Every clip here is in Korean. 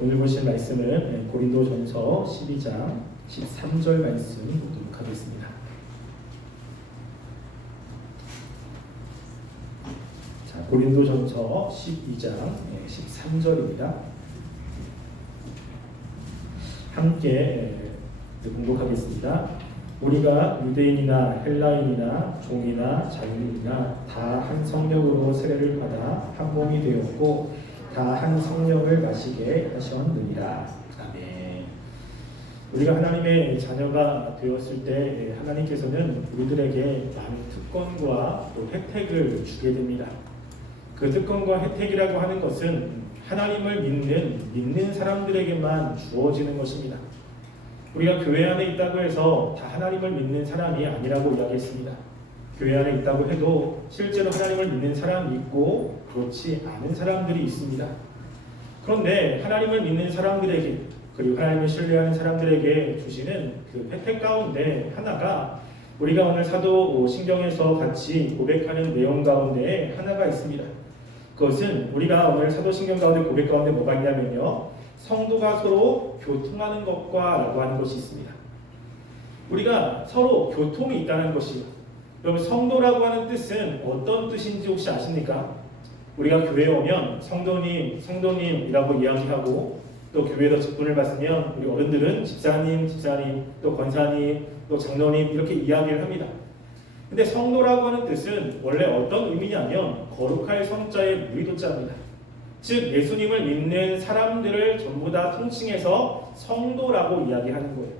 오늘 보실 말씀은 고린도전서 12장 13절 말씀 보도록 하겠습니다. 자, 고린도전서 12장 13절입니다. 함께 공독하겠습니다. 우리가 유대인이나 헬라인이나 종이나 자유인이나 다 한 성령으로 세례를 받아 한 몸이 되었고 다 한 성령을 마시게 하셨느니라. 아멘. 우리가 하나님의 자녀가 되었을 때 하나님께서는 우리들에게 많은 특권과 또 혜택을 주게 됩니다. 그 특권과 혜택이라고 하는 것은 하나님을 믿는 사람들에게만 주어지는 것입니다. 우리가 교회 안에 있다고 해서 다 하나님을 믿는 사람이 아니라고 이야기했습니다. 교회 안에 있다고 해도 실제로 하나님을 믿는 사람이 있고 그렇지 않은 사람들이 있습니다. 그런데 하나님을 믿는 사람들에게 그리고 하나님을 신뢰하는 사람들에게 주시는 그 혜택 가운데 하나가 우리가 오늘 사도신경에서 같이 고백하는 내용 가운데 하나가 있습니다. 그것은 우리가 오늘 사도신경 가운데 고백 가운데 뭐가 있냐면요, 성도가 서로 교통하는 것과 라고 하는 것이 있습니다. 우리가 서로 교통이 있다는 것이요. 여러분, 성도라고 하는 뜻은 어떤 뜻인지 혹시 아십니까? 우리가 교회에 오면 성도님이라고 이야기하고 또 교회에서 직분을 받으면 우리 어른들은 집사님, 또 권사님, 또 장로님 이렇게 이야기를 합니다. 근데 성도라고 하는 뜻은 원래 어떤 의미냐면 거룩할 성자의 무의도자입니다. 즉 예수님을 믿는 사람들을 전부 다 통칭해서 성도라고 이야기하는 거예요.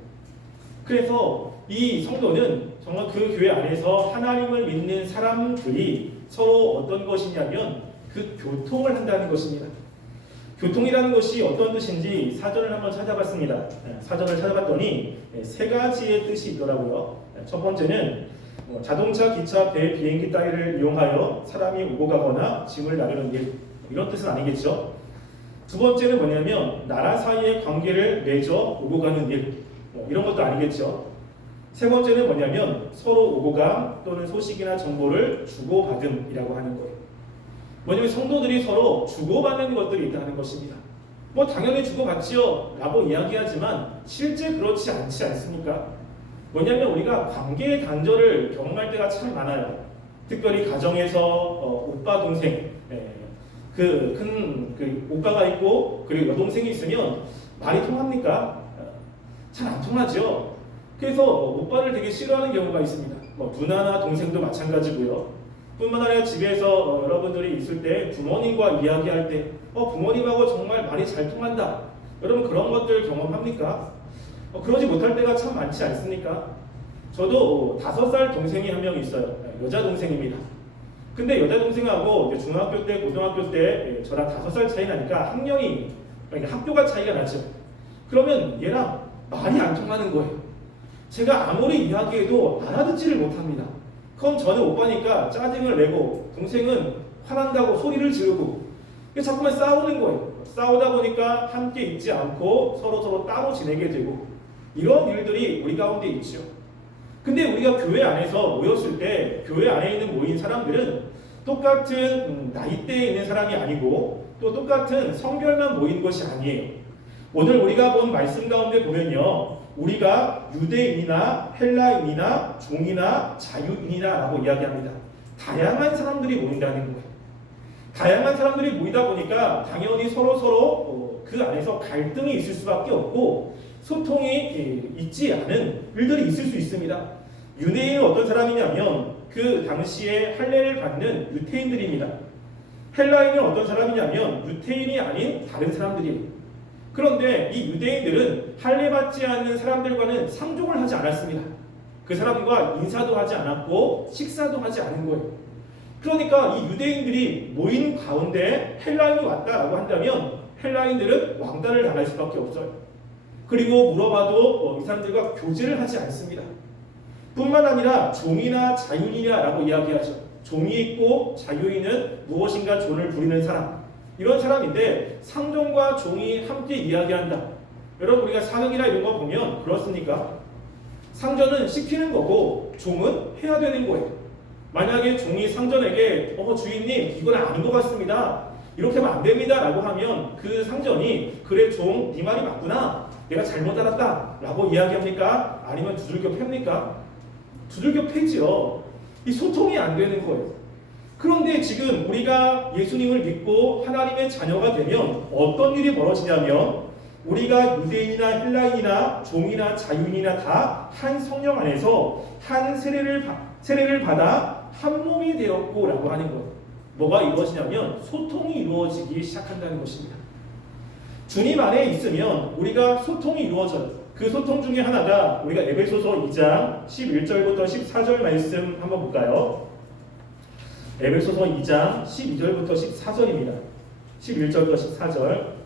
그래서 이 성도는 정말 그 교회 안에서 하나님을 믿는 사람들이 서로 어떤 것이냐면 그 교통을 한다는 것입니다. 교통이라는 것이 어떤 뜻인지 사전을 한번 찾아봤습니다. 사전을 찾아봤더니 세 가지의 뜻이 있더라고요. 첫 번째는 자동차, 기차, 배, 비행기 따위를 이용하여 사람이 오고 가거나 짐을 나르는 일, 이런 뜻은 아니겠죠. 두 번째는 뭐냐면 나라 사이의 관계를 맺어 오고 가는 일, 이런 것도 아니겠죠. 세 번째는 뭐냐면 서로 오고감 또는 소식이나 정보를 주고받음이라고 하는 거예요. 뭐냐면 성도들이 서로 주고받는 것들이 있다는 것입니다. 당연히 주고받지요 라고 이야기하지만 실제 그렇지 않지 않습니까? 뭐냐면 우리가 관계의 단절을 경험할 때가 참 많아요. 특별히 가정에서 오빠 동생, 큰 오빠가 있고 그리고 여동생이 있으면 말이 통합니까? 잘 안 통하죠. 그래서 오빠를 되게 싫어하는 경우가 있습니다. 누나나 동생도 마찬가지고요. 뿐만 아니라 집에서 여러분들이 있을 때 부모님과 이야기할 때 부모님하고 정말 말이 잘 통한다. 여러분 그런 것들 경험합니까? 그러지 못할 때가 참 많지 않습니까? 저도 5살 동생이 한 명 있어요. 여자 동생입니다. 근데 여자 동생하고 중학교 때, 고등학교 때 저랑 5살 차이 나니까 학년이, 그러니까 학교가 차이가 나죠. 그러면 얘랑 말이 안 통하는 거예요. 제가 아무리 이야기해도 알아듣지를 못합니다. 그럼 저는 오빠니까 짜증을 내고 동생은 화난다고 소리를 지르고 자꾸만 싸우는 거예요. 싸우다 보니까 함께 있지 않고 서로 따로 지내게 되고 이런 일들이 우리 가운데 있죠. 근데 우리가 교회 안에서 모였을 때 교회 안에 있는 모인 사람들은 똑같은 나이대에 있는 사람이 아니고 또 똑같은 성별만 모인 것이 아니에요. 오늘 우리가 본 말씀 가운데 보면요, 우리가 유대인이나 헬라인이나 종이나 자유인이나 라고 이야기합니다. 다양한 사람들이 모인다는 거예요. 다양한 사람들이 모이다 보니까 당연히 서로 그 안에서 갈등이 있을 수밖에 없고 소통이 있지 않은 일들이 있을 수 있습니다. 유대인은 어떤 사람이냐면 그 당시에 할례를 받는 유태인들입니다. 헬라인은 어떤 사람이냐면 유태인이 아닌 다른 사람들이에요. 그런데 이 유대인들은 할례 받지 않는 사람들과는 상종을 하지 않았습니다. 그 사람과 인사도 하지 않았고 식사도 하지 않은 거예요. 그러니까 이 유대인들이 모인 가운데 헬라인이 왔다라고 한다면 헬라인들은 왕따를 당할 수밖에 없어요. 그리고 물어봐도 이 사람들과 교제를 하지 않습니다. 뿐만 아니라 종이나 자유인이라고 이야기하죠. 종이 있고 자유인은 무엇인가 존을 부리는 사람, 이런 사람인데 상종과 종이 함께 이야기한다. 여러분 우리가 사극이나 이런 거 보면 그렇습니까? 상전은 시키는 거고 종은 해야 되는 거예요. 만약에 종이 상전에게 주인님 이건 아닌 것 같습니다. 이렇게 하면 안 됩니다 라고 하면 그 상전이 그래 종 네 말이 맞구나 내가 잘못 알았다 라고 이야기합니까? 아니면 두들겨 팹니까? 두들겨 패지요. 이 소통이 안 되는 거예요. 그런데 지금 우리가 예수님을 믿고 하나님의 자녀가 되면 어떤 일이 벌어지냐면 우리가 유대인이나 헬라인이나 종이나 자유인이나 다 한 성령 안에서 한 세례를 받아 한 몸이 되었고 라고 하는 거예요. 뭐가 이루어지냐면 소통이 이루어지기 시작한다는 것입니다. 주님 안에 있으면 우리가 소통이 이루어져요. 그 소통 중에 하나가 우리가 에베소서 2장 11절부터 14절 말씀 한번 볼까요? 에베소서 2장 12절부터 14절입니다. 11절부터 14절.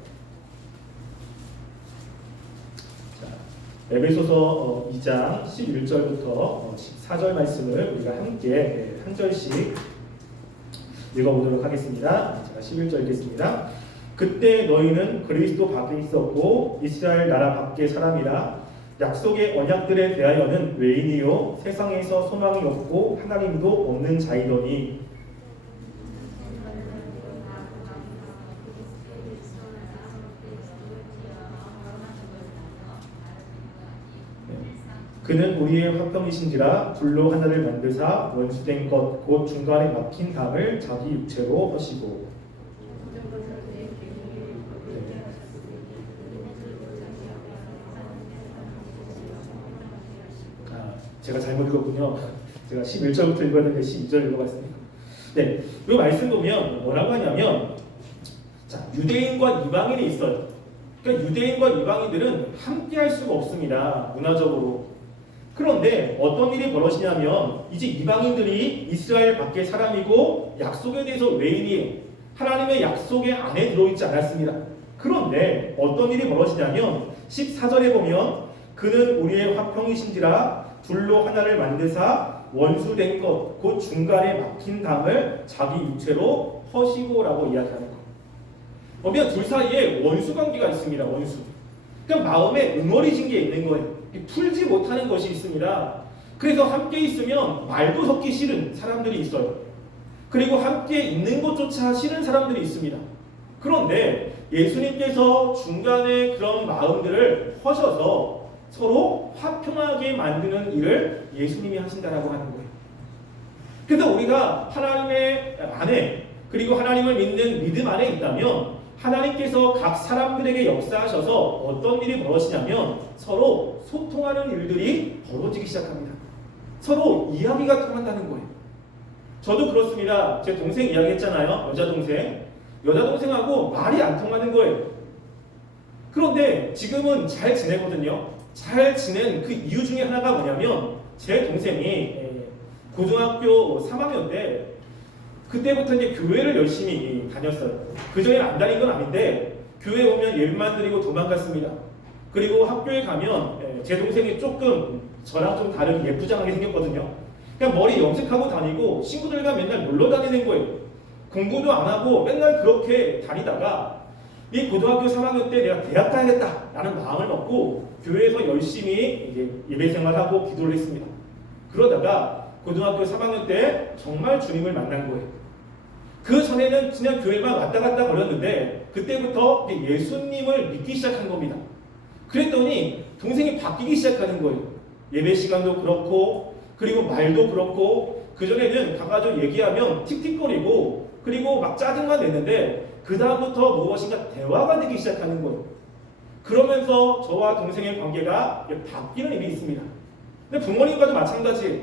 에베소서 2장 11절부터 14절 말씀을 우리가 함께 한 절씩 읽어보도록 하겠습니다. 제가 11절 읽겠습니다. 그때 너희는 그리스도 밖에 있었고 이스라엘 나라 밖의 사람이라 약속의 언약들에 대하여는 외인이요 세상에서 소망이 없고 하나님도 없는 자이더니 그는 우리의 화평이신지라 불로 하나를 만드사 원수된 것 곧 중간에 막힌 담을 자기 육체로 허시고. 제가 잘못 읽었군요. 제가 11절부터 읽었는데 12절 읽어봤습니다. 네, 이 말씀 보면 뭐라고 하냐면 자, 유대인과 이방인이 있어요. 그러니까 유대인과 이방인들은 함께 할 수가 없습니다. 문화적으로. 그런데 어떤 일이 벌어지냐면 이제 이방인들이 이스라엘 밖의 사람이고 약속에 대해서 외인이에요. 하나님의 약속의 안에 들어있지 않았습니다. 그런데 어떤 일이 벌어지냐면 14절에 보면 그는 우리의 화평이신지라 둘로 하나를 만드사 원수된 것 곧 중간에 막힌 담을 자기 육체로 허시고라고 이야기하는 것. 보면 둘 사이에 원수 관계가 있습니다. 원수. 그러니까 마음에 응어리진 게 있는 거예요. 풀지 못하는 것이 있습니다. 그래서 함께 있으면 말도 섞기 싫은 사람들이 있어요. 그리고 함께 있는 것조차 싫은 사람들이 있습니다. 그런데 예수님께서 중간에 그런 마음들을 허셔서 서로 화평하게 만드는 일을 예수님이 하신다라고 하는 거예요. 그래서 우리가 하나님의 안에 그리고 하나님을 믿는 믿음 안에 있다면 하나님께서 각 사람들에게 역사하셔서 어떤 일이 벌어지냐면 서로 소통하는 일들이 벌어지기 시작합니다. 서로 이야기가 통한다는 거예요. 저도 그렇습니다. 제 동생 이야기했잖아요. 여자동생하고 말이 안 통하는 거예요. 그런데 지금은 잘 지내거든요. 잘 지낸 그 이유 중에 하나가 뭐냐면 제 동생이 고등학교 3학년 때 그때부터 이제 교회를 열심히 다녔어요. 그전에는 안 다닌 건 아닌데 교회 오면 예배만 드리고 도망갔습니다. 그리고 학교에 가면 제 동생이 조금 저랑 좀 다르게 예쁘장하게 생겼거든요. 그냥 머리 염색하고 다니고 친구들과 맨날 놀러 다니는 거예요. 공부도 안 하고 맨날 그렇게 다니다가 이 고등학교 3학년 때 내가 대학 가야겠다라는 마음을 먹고 교회에서 열심히 이제 예배 생활하고 기도를 했습니다. 그러다가 고등학교 3학년 때 정말 주님을 만난 거예요. 그 전에는 그냥 교회만 왔다 갔다 거렸는데 그때부터 예수님을 믿기 시작한 겁니다. 그랬더니 동생이 바뀌기 시작하는 거예요. 예배 시간도 그렇고 그리고 말도 그렇고 그전에는 가가지고 얘기하면 틱틱거리고 그리고 막 짜증만 냈는데 그 다음부터 무엇인가 대화가 되기 시작하는 거예요. 그러면서 저와 동생의 관계가 바뀌는 일이 있습니다. 근데 부모님과도 마찬가지예요.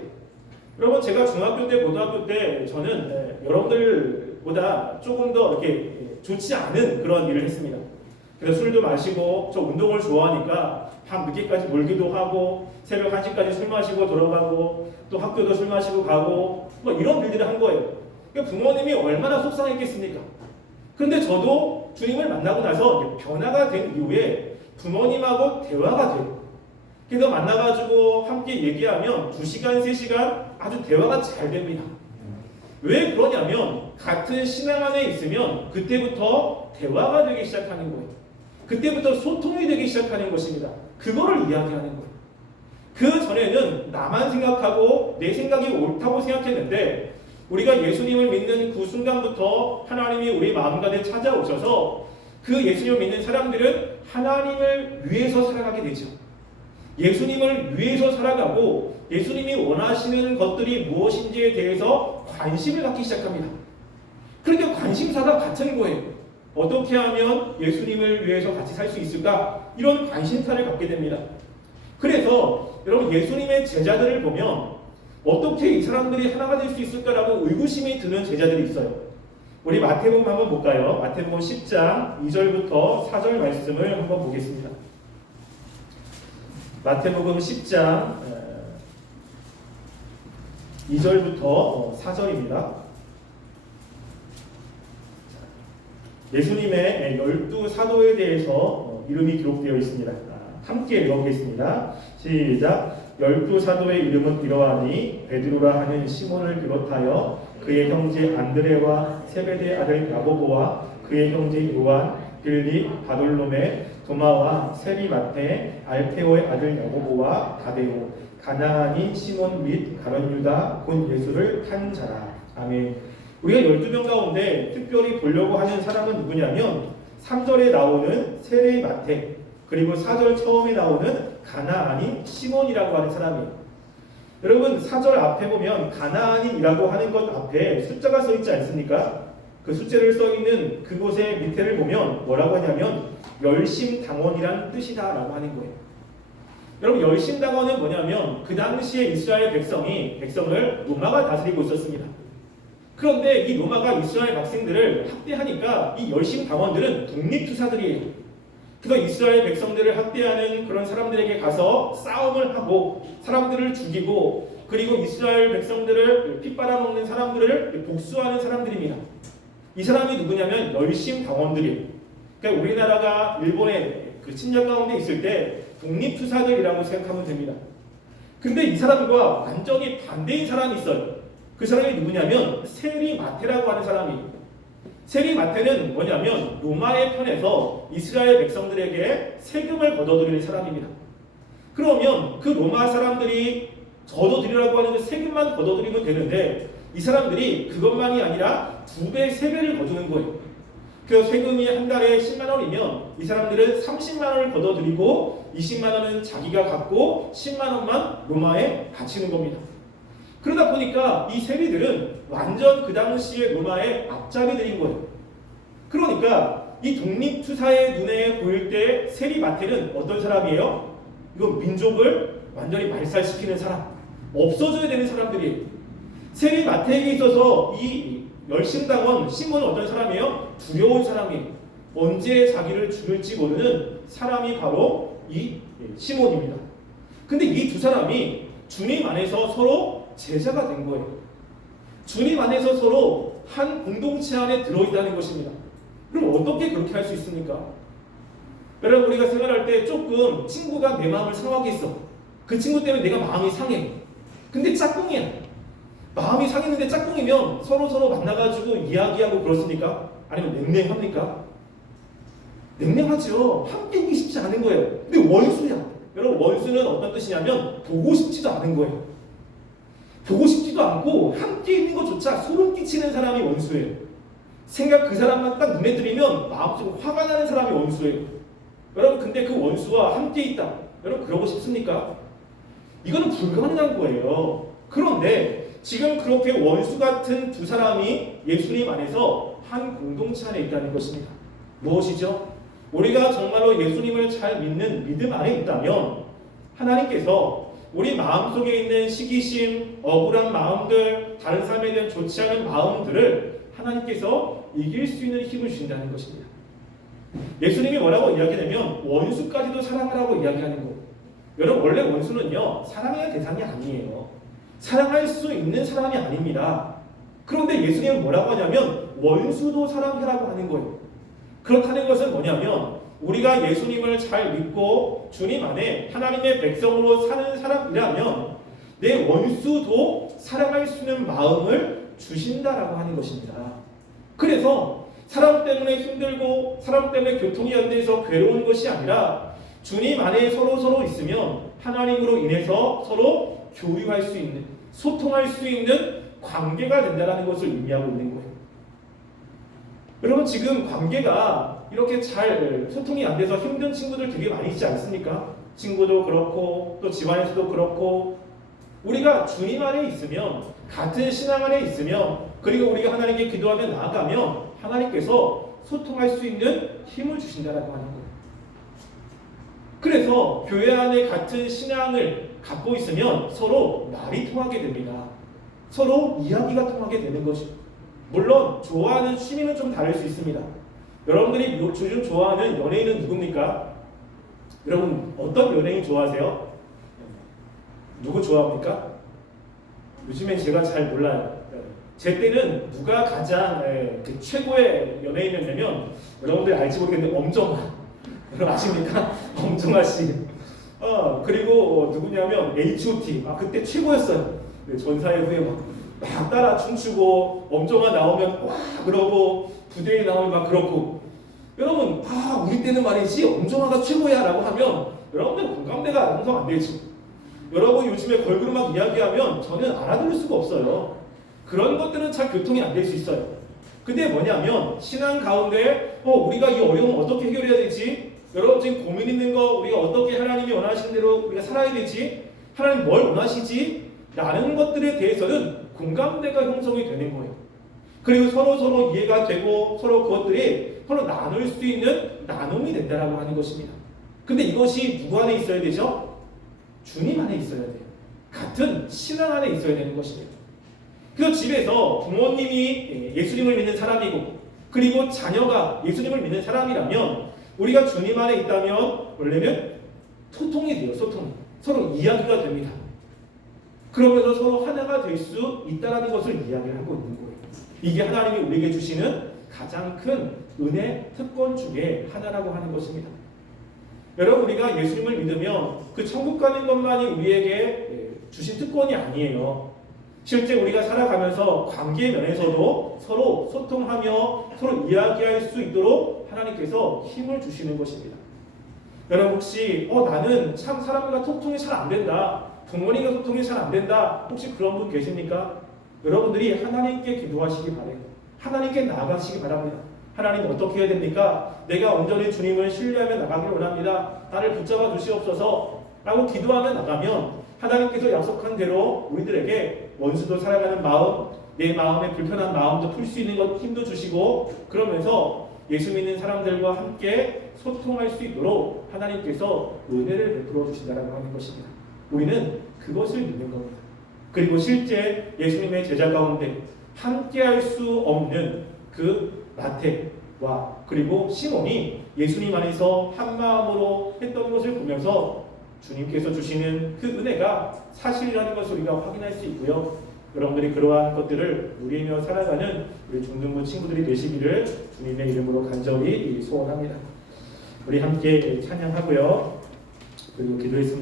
여러분 제가 중학교 때 고등학교 때 저는 여러분들보다 조금 더 이렇게 좋지 않은 그런 일을 했습니다. 그래서 술도 마시고 저 운동을 좋아하니까 밤 늦게까지 놀기도 하고 새벽 1시까지 술 마시고 돌아가고 또 학교도 술 마시고 가고 뭐 이런 일들을 한 거예요. 그러니까 부모님이 얼마나 속상했겠습니까? 그런데 저도 주님을 만나고 나서 변화가 된 이후에 부모님하고 대화가 돼요. 그래서 만나가지고 함께 얘기하면 2시간, 3시간 아주 대화가 잘 됩니다. 왜 그러냐면 같은 신앙 안에 있으면 그때부터 대화가 되기 시작하는 거예요. 그때부터 소통이 되기 시작하는 것입니다. 그거를 이야기하는 거예요. 그 전에는 나만 생각하고 내 생각이 옳다고 생각했는데 우리가 예수님을 믿는 그 순간부터 하나님이 우리 마음 가운데 찾아오셔서 그 예수님을 믿는 사람들은 하나님을 위해서 살아가게 되죠. 예수님을 위해서 살아가고 예수님이 원하시는 것들이 무엇인지에 대해서 관심을 갖기 시작합니다. 그러니까 관심사가 같은 거예요. 어떻게 하면 예수님을 위해서 같이 살 수 있을까? 이런 관심사를 갖게 됩니다. 그래서 여러분 예수님의 제자들을 보면 어떻게 이 사람들이 하나가 될 수 있을까라고 의구심이 드는 제자들이 있어요. 우리 마태복음 한번 볼까요? 마태복음 10장 2절부터 4절 말씀을 한번 보겠습니다. 마태복음 10장 2절부터 4절입니다. 예수님의 12사도에 대해서 이름이 기록되어 있습니다. 함께 읽어보겠습니다. 시작. 12사도의 이름은 이러하니 베드로라 하는 시몬을 비롯하여 그의 형제 안드레와 세베대 아들 야고보와 그의 형제 요한, 빌립, 바돌로메, 도마와 세리마테, 알페오의 아들 야고보와 다데오, 가나안인 시몬 및 가룟 유다 곧 예수를 탄 자라. 아멘. 우리가 12명 가운데 특별히 보려고 하는 사람은 누구냐면 3절에 나오는 세리마테, 그리고 4절 처음에 나오는 가나안인 시몬이라고 하는 사람이에요. 여러분 4절 앞에 보면 가나안인이라고 하는 것 앞에 숫자가 써 있지 않습니까? 그 숫자를 써 있는 그곳의 밑에를 보면 뭐라고 하냐면 열심당원이란 뜻이다라고 하는 거예요. 여러분 열심당원은 뭐냐면 그 당시에 이스라엘 백성을 로마가 다스리고 있었습니다. 그런데 이 로마가 이스라엘 백성들을 학대하니까 이 열심당원들은 독립투사들이에요. 그래서 이스라엘 백성들을 학대하는 그런 사람들에게 가서 싸움을 하고 사람들을 죽이고 그리고 이스라엘 백성들을 핏바라먹는 사람들을 복수하는 사람들입니다. 이 사람이 누구냐면 열심당원들이에요. 그러니까 우리나라가 일본의 그 침략 가운데 있을 때 독립투사들이라고 생각하면 됩니다. 근데 이 사람과 완전히 반대인 사람이 있어요. 그 사람이 누구냐면 세리마테라고 하는 사람이에요. 세리마테는 뭐냐면 로마의 편에서 이스라엘 백성들에게 세금을 걷어들이는 사람입니다. 그러면 그 로마 사람들이 걷어들이라고 하는 그 세금만 걷어들이면 되는데 이 사람들이 그것만이 아니라 2배, 3배를 거두는 거예요. 그 세금이 한 달에 10만 원이면 이 사람들은 30만 원을 걷어들이고 20만 원은 자기가 갖고 10만 원만 로마에 바치는 겁니다. 그러다 보니까 이 세리들은 완전 그 당시에 로마의 앞잡이들인 거예요. 그러니까 이 독립투사의 눈에 보일 때 세리마테는 어떤 사람이에요? 이건 민족을 완전히 말살시키는 사람, 없어져야 되는 사람들이에요. 세리마테에게 있어서 이 열심당원 시몬은 어떤 사람이에요? 두려운 사람이에요. 언제 자기를 죽일지 모르는 사람이 바로 이 시몬입니다. 근데 이 두 사람이 주님 안에서 서로 제자가 된 거예요. 주님 안에서 서로 한 공동체 안에 들어있다는 것입니다. 그럼 어떻게 그렇게 할 수 있습니까? 여러분 우리가 생활할 때 조금 친구가 내 마음을 상하게 했어. 그 친구 때문에 내가 마음이 상해. 근데 짝꿍이야. 마음이 상했는데 짝꿍이면 서로 만나가지고 이야기하고 그렇습니까? 아니면 냉랭합니까? 냉랭하죠. 함께 있기 쉽지 않은 거예요. 근데 원수야. 여러분 원수는 어떤 뜻이냐면 보고 싶지도 않은 거예요. 보고 싶지도 않고 함께 있는 것조차 소름 끼치는 사람이 원수예요. 그 사람만 딱 눈에 들이면 마음속으로 화가 나는 사람이 원수예요. 여러분 근데 그 원수와 함께 있다. 여러분 그러고 싶습니까? 이거는 불가능한 거예요. 그런데 지금 그렇게 원수 같은 두 사람이 예수님 안에서 한 공동체 안에 있다는 것입니다. 무엇이죠? 우리가 정말로 예수님을 잘 믿는 믿음 안에 있다면 하나님께서 우리 마음속에 있는 시기심, 억울한 마음들, 다른 사람에 대한 좋지 않은 마음들을 하나님께서 이길 수 있는 힘을 주신다는 것입니다. 예수님이 뭐라고 이야기하냐면 원수까지도 사랑하라고 이야기하는 거예요. 여러분 원래 원수는요 사랑해야 대상이 아니에요. 사랑할 수 있는 사람이 아닙니다. 그런데 예수님은 뭐라고 하냐면 원수도 사랑하라고 하는 거예요. 그렇다는 것은 뭐냐면 우리가 예수님을 잘 믿고 주님 안에 하나님의 백성으로 사는 사람이라면 내 원수도 사랑할 수 있는 마음을 주신다라고 하는 것입니다. 그래서 사람 때문에 힘들고 사람 때문에 교통이 안 돼서 괴로운 것이 아니라 주님 안에 서로 있으면 하나님으로 인해서 서로 교류할 수 있는, 소통할 수 있는 관계가 된다는 것을 의미하고 있는 거예요. 여러분 지금 관계가 이렇게 잘 소통이 안 돼서 힘든 친구들 되게 많이 있지 않습니까? 친구도 그렇고 또 집안에서도 그렇고 우리가 주님 안에 있으면 같은 신앙 안에 있으면 그리고 우리가 하나님께 기도하며 나아가면 하나님께서 소통할 수 있는 힘을 주신다라고 하는 거예요. 그래서 교회 안에 같은 신앙을 갖고 있으면 서로 말이 통하게 됩니다. 서로 이야기가 통하게 되는 것이죠. 물론 좋아하는 취미는 좀 다를 수 있습니다. 여러분들이 요즘 좋아하는 연예인은 누굽니까? 여러분 어떤 연예인 좋아하세요? 누구 좋아합니까? 요즘엔 제가 잘 몰라요. 제 때는 누가 가장 그 최고의 연예인이었냐면 여러분들이 알지 모르겠는데 엄정화 여러분 아십니까? 엄정화 씨. 그리고 누구냐면 H.O.T. 그때 최고였어요. 전사의 후에 막 따라 춤추고 엄정화 나오면 와 그러고 부대에 나오면 막 그렇고 여러분 우리 때는 말이지 엄정화가 최고야 라고 하면 여러분들 공감대가 형성 안 되죠. 여러분 요즘에 걸그룹 이야기하면 저는 알아들을 수가 없어요. 그런 것들은 잘 교통이 안 될 수 있어요. 근데 뭐냐면 신앙 가운데 우리가 이 어려움을 어떻게 해결해야 되지? 여러분 지금 고민 있는 거 우리가 어떻게 하나님이 원하시는 대로 우리가 살아야 되지? 하나님 뭘 원하시지? 라는 것들에 대해서는 공감대가 형성이 되는 거예요. 그리고 서로 이해가 되고 서로 그것들이 서로 나눌 수 있는 나눔이 된다라고 하는 것입니다. 근데 이것이 누구 안에 있어야 되죠? 주님 안에 있어야 돼요. 같은 신앙 안에 있어야 되는 것입니다. 그래서 집에서 부모님이 예수님을 믿는 사람이고 그리고 자녀가 예수님을 믿는 사람이라면 우리가 주님 안에 있다면 원래는 소통이 돼요. 소통이. 서로 이야기가 됩니다. 그러면서 서로 하나가 될 수 있다는 것을 이야기를 하고 있는 거예요. 이게 하나님이 우리에게 주시는 가장 큰 은혜 특권 중에 하나라고 하는 것입니다. 여러분 우리가 예수님을 믿으면 그 천국 가는 것만이 우리에게 주신 특권이 아니에요. 실제 우리가 살아가면서 관계 면에서도 서로 소통하며 서로 이야기할 수 있도록 하나님께서 힘을 주시는 것입니다. 여러분 혹시 나는 참 사람과 소통이 잘 안 된다. 부모님과 소통이 잘 안 된다. 혹시 그런 분 계십니까? 여러분들이 하나님께 기도하시기 바래요. 하나님께 나아가시기 바랍니다. 하나님 어떻게 해야 됩니까? 내가 온전히 주님을 신뢰하며 나가기를 원합니다. 나를 붙잡아 주시옵소서 라고 기도하며 나가면 하나님께서 약속한 대로 우리들에게 원수도 사랑하는 마음, 내 마음의 불편한 마음도 풀 수 있는 것 힘도 주시고 그러면서 예수 믿는 사람들과 함께 소통할 수 있도록 하나님께서 은혜를 베풀어 주신다라고 하는 것입니다. 우리는 그것을 믿는 겁니다. 그리고 실제 예수님의 제자 가운데 함께할 수 없는 그 마태와 그리고 시몬이 예수님 안에서 한 마음으로 했던 것을 보면서 주님께서 주시는 그 은혜가 사실이라는 것을 우리가 확인할 수 있고요. 여러분들이 그러한 것들을 누리며 살아가는 우리 중등부 친구들이 되시기를 주님의 이름으로 간절히 소원합니다. 우리 함께 찬양하고요. 그리고 기도했습니다.